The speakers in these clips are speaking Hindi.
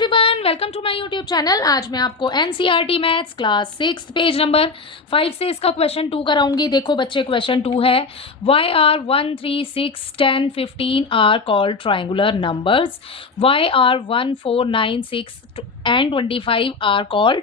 Everyone, welcome to my YouTube channel. आज मैं आपको NCERT maths class 6 page number 5 से इसका क्वेश्चन 2 कराऊंगी। देखो बच्चे, क्वेश्चन 2 है why are 1, 3, 6, 10, 15 are called triangular numbers. Why are 1, 4, 9, 6 and 25 are called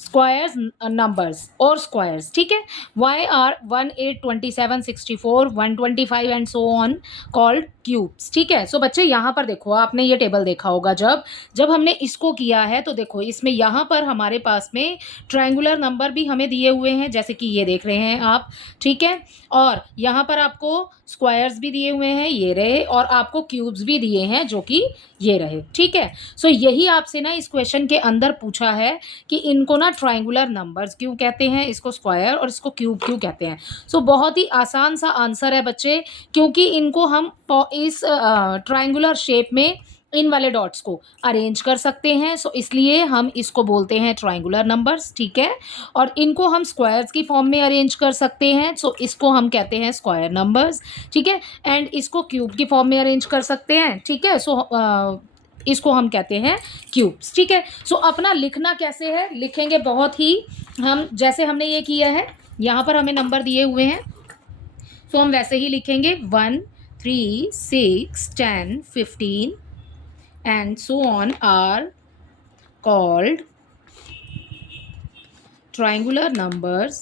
squares numbers और स्क्वायर्स। ठीक है, why are 1, 8, 27, 64, 125 and so on called cubes. ठीक है, सो बच्चे यहाँ पर देखो, आपने ये टेबल देखा होगा जब जब हमने इसको किया है तो देखो इसमें यहाँ पर हमारे पास में ट्रायंगुलर नंबर भी हमें दिए हुए हैं, जैसे कि ये देख रहे हैं आप। ठीक है, और यहाँ पर आपको स्क्वायर्स भी दिए हुए हैं, ये रहे, और आपको क्यूब्स भी दिए हैं जो कि ये रहे। ठीक है, सो यही आपसे ना इस क्वेश्चन के अंदर पूछा है कि इनको ना ट्रायंगुलर नंबर्स क्यों कहते हैं, इसको स्क्वायर और इसको क्यूब क्यों कहते हैं। सो बहुत ही आसान सा आंसर है बच्चे, क्योंकि इनको हम इस ट्रायंगुलर शेप में इन वाले डॉट्स को अरेंज कर सकते हैं। सो इसलिए हम इसको बोलते हैं ट्रायंगुलर नंबर्स। ठीक है, और इनको हम स्क्वायर्स की फॉर्म में अरेंज कर सकते हैं, सो इसको हम कहते हैं स्क्वायर नंबर्स। ठीक है, एंड इसको क्यूब की फॉर्म में अरेंज कर सकते हैं। ठीक है, सो इसको हम कहते हैं क्यूब्स। ठीक है, सो अपना लिखना कैसे है, लिखेंगे बहुत ही हम जैसे हमने ये किया है, यहाँ पर हमें नंबर दिए हुए हैं, सो हम वैसे ही लिखेंगे 1, 3, 6, 10, 15 and so on are called triangular numbers.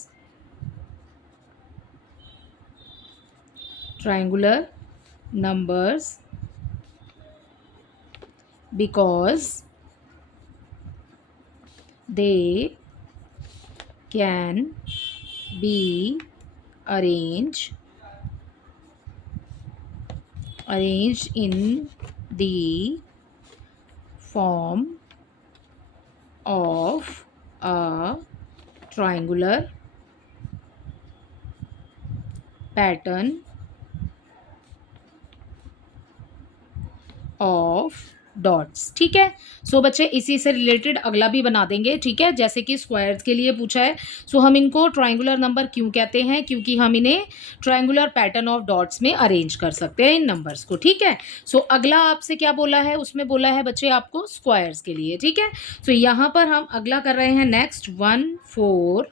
Triangular numbers because they can be arranged in the form of a triangular pattern of dots. ठीक है, सो बच्चे इसी से रिलेटेड अगला भी बना देंगे। ठीक है, जैसे कि स्क्वायर्स के लिए पूछा है, सो हम इनको ट्रायंगुलर नंबर क्यों कहते हैं, क्योंकि हम इन्हें ट्रायंगुलर पैटर्न ऑफ डॉट्स में अरेंज कर सकते हैं इन नंबर्स को। ठीक है, सो अगला आपसे क्या बोला है, उसमें बोला है बच्चे आपको स्क्वायर्स के लिए। ठीक है, सो यहाँ पर हम अगला कर रहे हैं next 1, 4,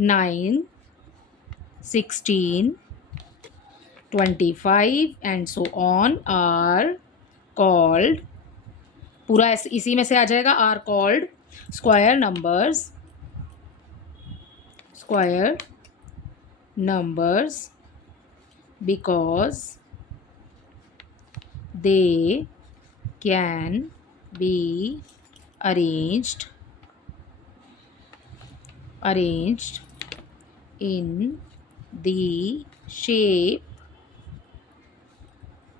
9, 16, 25 and so on are called, पूरा इसी में से आ जाएगा, are called square numbers because they can be arranged in the shape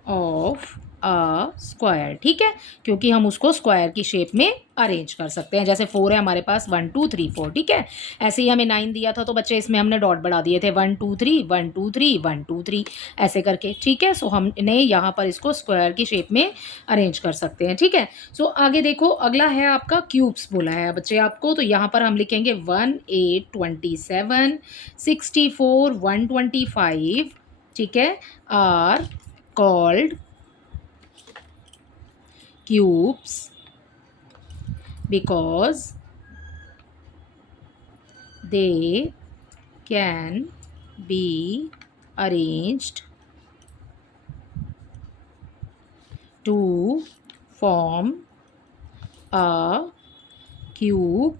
of a square. ठीक है, क्योंकि हम उसको स्क्वायर की शेप में अरेंज कर सकते हैं। जैसे 4 है हमारे पास, 1, 2, 3, 4। ठीक है, ऐसे ही हमें 9 दिया था तो बच्चे इसमें हमने डॉट बढ़ा दिए थे, 1, 2, 3, 1, 2, 3, 1, 2, 3 ऐसे करके। ठीक है, सो हमने यहाँ पर इसको स्क्वायर की शेप में अरेंज कर सकते हैं। ठीक है, सो आगे देखो, अगला है आपका क्यूब्स बोला है बच्चे आपको, तो यहाँ पर हम लिखेंगे 1, 8, 27, 64, 125। ठीक है, are called cubes because they can be arranged to form a cube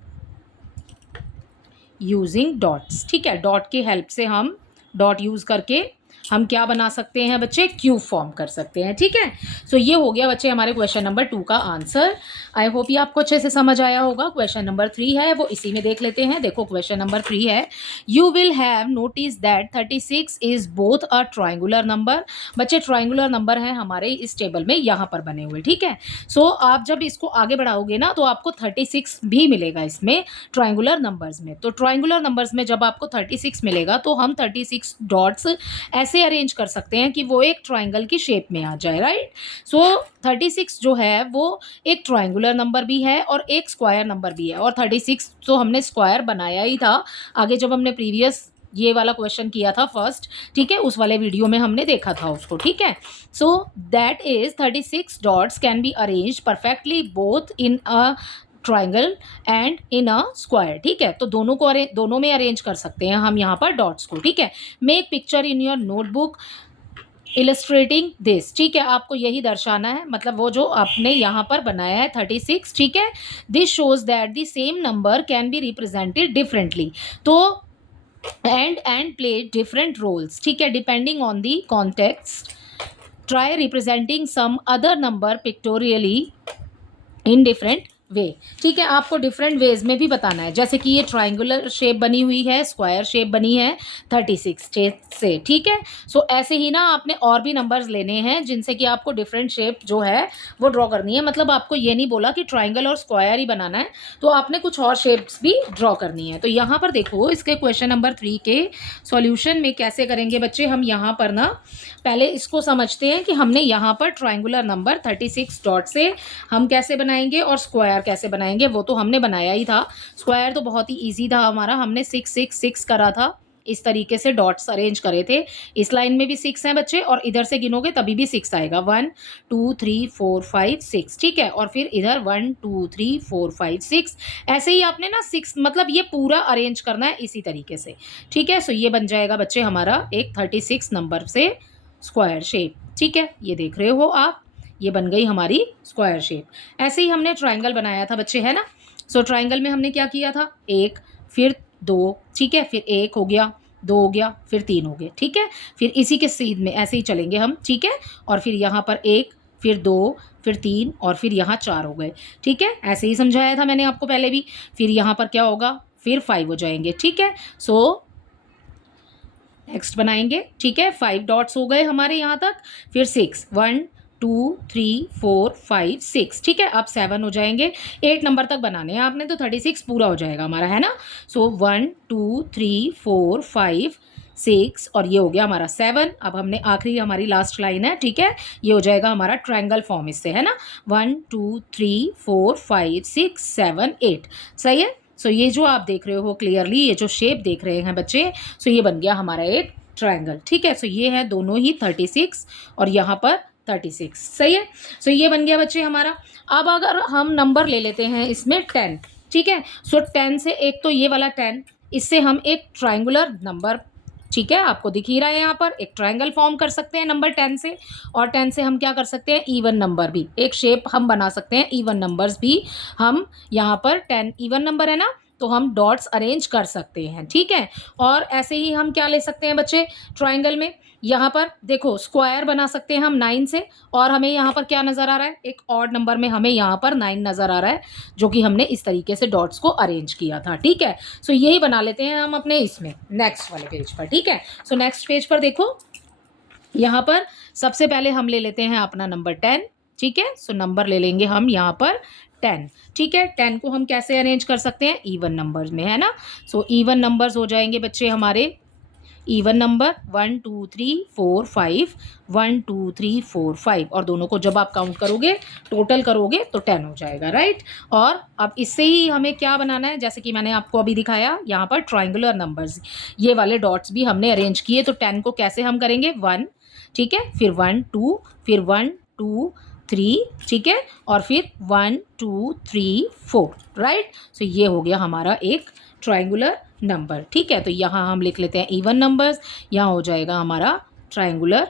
using dots। ठीक है, डॉट की हेल्प से हम डॉट यूज़ करके हम क्या बना सकते हैं बच्चे, क्यूब फॉर्म कर सकते हैं। ठीक है, सो ये हो गया बच्चे हमारे क्वेश्चन नंबर 2 का आंसर। आई होप ये आपको अच्छे से समझ आया होगा। क्वेश्चन नंबर 3 है, वो इसी में देख लेते हैं। देखो क्वेश्चन नंबर 3 है, you will have notice that 36 is both a triangular number. बच्चे ट्रायंगुलर नंबर हैं हमारे इस टेबल में यहाँ पर बने हुए। ठीक है, सो आप जब इसको आगे बढ़ाओगे ना तो आपको 36 भी मिलेगा इसमें ट्रायंगुलर नंबर्स में। तो ट्रायंगुलर नंबर्स में जब आपको 36 मिलेगा तो हम 36 डॉट्स ऐसे अरेंज कर सकते हैं कि वो एक ट्रायंगल की शेप में आ जाए। राइट, सो 36 जो है वो एक ट्रायंगुलर नंबर भी है और एक स्क्वायर नंबर भी है, और 36 तो हमने स्क्वायर बनाया ही था आगे जब हमने प्रीवियस ये वाला क्वेश्चन किया था फर्स्ट, ठीक है, उस वाले वीडियो में हमने देखा था उसको, ठीक है। So that is 36 dots can be arrange perfectly both in a triangle and in a square, ठीक है। तो दोनों में अरेंज कर सकते हैं हम यहाँ पर डॉट्स को, ठीक है। Make picture in your notebook illustrating this, ठीक है, आपको यही दर्शाना है, मतलब वो जो आपने यहाँ पर बनाया है 36, ठीक है। This shows that the same number can be represented differently, तो एंड प्ले डिफरेंट रोल्स, ठीक है, depending on the context. Try representing some other number pictorially in different way, ठीक है, आपको डिफरेंट वेज में भी बताना है, जैसे कि ये ट्राइंगुलर शेप बनी हुई है, स्क्वायर शेप बनी है 36 से, ठीक है। सो ऐसे ही ना आपने और भी नंबर्स लेने हैं जिनसे कि आपको डिफरेंट शेप जो है वो ड्रॉ करनी है, मतलब आपको ये नहीं बोला कि ट्राइंगल और स्क्वायर ही बनाना है, तो आपने कुछ और शेप्स भी ड्रॉ करनी है। तो यहाँ पर देखो इसके क्वेश्चन नंबर 3 के सॉल्यूशन में कैसे करेंगे बच्चे, हम यहाँ पर ना पहले इसको समझते हैं कि हमने यहाँ पर ट्राइंगुलर नंबर 36 डॉट से हम कैसे बनाएंगे और स्क्वायर कैसे बनाएंगे, वो तो हमने बनाया ही था। स्क्वायर तो बहुत ही इजी था हमारा, हमने 6 6 6 करा था, इस तरीके से डॉट्स अरेंज करे थे। इस लाइन में भी 6 हैं बच्चे, और इधर से गिनोगे तभी भी 6 आएगा, 1 2 3 4 5 6, ठीक है। और फिर इधर 1 2 3 4 5 6, ऐसे ही आपने ना 6 मतलब ये पूरा अरेंज करना है इसी तरीके से, ठीक है। सो ये बन जाएगा बच्चे हमारा एक 36 नंबर से स्क्वायर शेप, ठीक है, ये देख रहे हो आप, ये बन गई हमारी स्क्वायर शेप। ऐसे ही हमने ट्राइंगल बनाया था बच्चे, है ना। सो ट्राइंगल में हमने क्या किया था, 1 फिर 2, ठीक है, फिर 1 हो गया, 2 हो गया, फिर 3 हो गए, ठीक है। फिर इसी के सीध में ऐसे ही चलेंगे हम, ठीक है। और फिर यहाँ पर 1 फिर 2 फिर 3 और फिर यहाँ 4 हो गए, ठीक है। ऐसे ही समझाया था मैंने आपको पहले भी। फिर यहाँ पर क्या होगा, फिर 5 हो जाएंगे, ठीक है। सो नेक्स्ट बनाएंगे, ठीक है, 5 डॉट्स हो गए हमारे यहाँ तक, फिर 6 1 2 3 4 5 6, ठीक है। अब 7 हो जाएंगे, 8 नंबर तक बनाने हैं आपने, तो 36 पूरा हो जाएगा हमारा, है ना। सो 1 2 3 4 5 6 और ये हो गया हमारा 7। अब हमने आखिरी हमारी लास्ट लाइन है, ठीक है, ये हो जाएगा हमारा ट्रायंगल फॉर्म इससे, है ना। 1 2 3 4 5 6 7 8, सही है। सो ये जो आप देख रहे हो क्लियरली, ये जो शेप देख रहे हैं बच्चे, सो ये बन गया हमारा एक ट्रायंगल, ठीक है। सो ये है दोनों ही 36 और यहाँ पर 36, सही है। सो ये बन गया बच्चे हमारा। अब अगर हम नंबर ले लेते हैं इसमें 10, ठीक है। सो 10 से एक तो ये वाला 10, इससे हम एक ट्रायंगुलर नंबर, ठीक है, आपको दिख ही रहा है यहाँ पर, एक ट्रायंगल फॉर्म कर सकते हैं नंबर 10 से। और 10 से हम क्या कर सकते हैं, इवन नंबर भी, एक शेप हम बना सकते हैं, इवन नंबर्स भी हम यहाँ पर 10 इवन नंबर है ना, तो हम डॉट्स अरेंज कर सकते हैं, ठीक है। और ऐसे ही हम क्या ले सकते हैं बच्चे ट्रायंगल में, यहाँ पर देखो स्क्वायर बना सकते हैं हम 9 से, और हमें यहाँ पर क्या नज़र आ रहा है, एक ऑड नंबर में हमें यहाँ पर 9 नज़र आ रहा है, जो कि हमने इस तरीके से डॉट्स को अरेंज किया था, ठीक है। सो यही बना लेते हैं हम अपने इसमें नेक्स्ट वाले पेज पर, ठीक है। सो नेक्स्ट पेज पर देखो, यहाँ पर सबसे पहले हम ले लेते हैं अपना नंबर 10, ठीक है। सो नंबर ले लेंगे हम यहाँ पर 10, ठीक है। 10 को हम कैसे अरेंज कर सकते हैं, इवन नंबर्स में, है ना। सो इवन नंबर्स हो जाएंगे बच्चे हमारे, इवन नंबर 1 2 3 4 5, 1 2 3 4 5, और दोनों को जब आप काउंट करोगे टोटल करोगे तो 10 हो जाएगा, राइट। और अब इससे ही हमें क्या बनाना है, जैसे कि मैंने आपको अभी दिखाया यहाँ पर ट्राइंगुलर नंबर्स, ये वाले डॉट्स भी हमने अरेंज किए, तो 10 को कैसे हम करेंगे, 1, ठीक है, फिर 1 2, फिर 1 2 3, ठीक है, और फिर 1 2 3 4, राइट। सो ये हो गया हमारा एक ट्राइंगुलर नंबर, ठीक है। तो यहाँ हम लिख लेते हैं इवन नंबर्स, यहाँ हो जाएगा हमारा ट्राइंगुलर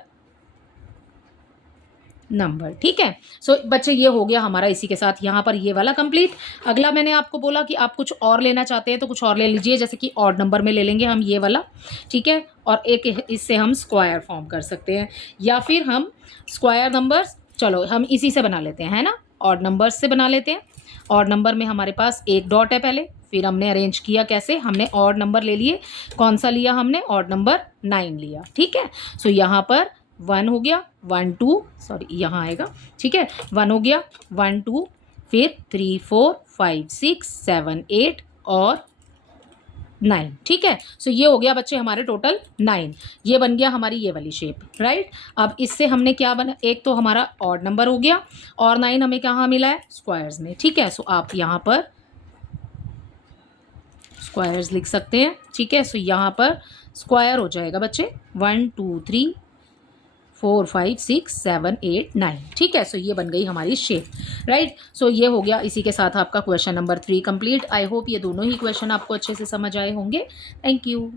नंबर, ठीक है। सो बच्चे ये हो गया हमारा इसी के साथ यहाँ पर ये वाला कंप्लीट। अगला मैंने आपको बोला कि आप कुछ और लेना चाहते हैं तो कुछ और ले लीजिए, जैसे कि ऑड नंबर में ले लेंगे हम ये वाला, ठीक है। और एक इससे हम स्क्वायर फॉर्म कर सकते हैं, या फिर हम स्क्वायर नंबर्स, चलो हम इसी से बना लेते हैं, है ना, ऑड नंबर्स से बना लेते हैं। ऑड नंबर में हमारे पास एक डॉट है पहले, फिर हमने अरेंज किया कैसे, हमने ऑड नंबर ले लिए, कौन सा लिया हमने, ऑड नंबर 9 लिया, ठीक है। सो यहाँ पर 1 हो गया, 1 2, सॉरी यहाँ आएगा, ठीक है, 1 हो गया, 1 2, फिर 3 4 5 6 7 8 और 9, ठीक है। सो ये हो गया बच्चे हमारे टोटल 9, ये बन गया हमारी ये वाली शेप, राइट। अब इससे हमने क्या बना, एक तो हमारा ऑड नंबर हो गया, और 9 हमें कहाँ मिला है, स्क्वायर्स में, ठीक है। सो आप यहाँ पर स्क्वायर्स लिख सकते हैं, ठीक है। सो यहाँ पर स्क्वायर हो जाएगा बच्चे, 1 2 3 4 5 6 7 8 9। ठीक है, सो ये बन गई हमारी शेप, राइट। सो ये हो गया, इसी के साथ आपका question number 3 complete. I hope ये दोनों ही क्वेश्चन आपको अच्छे से समझ आए होंगे। Thank you.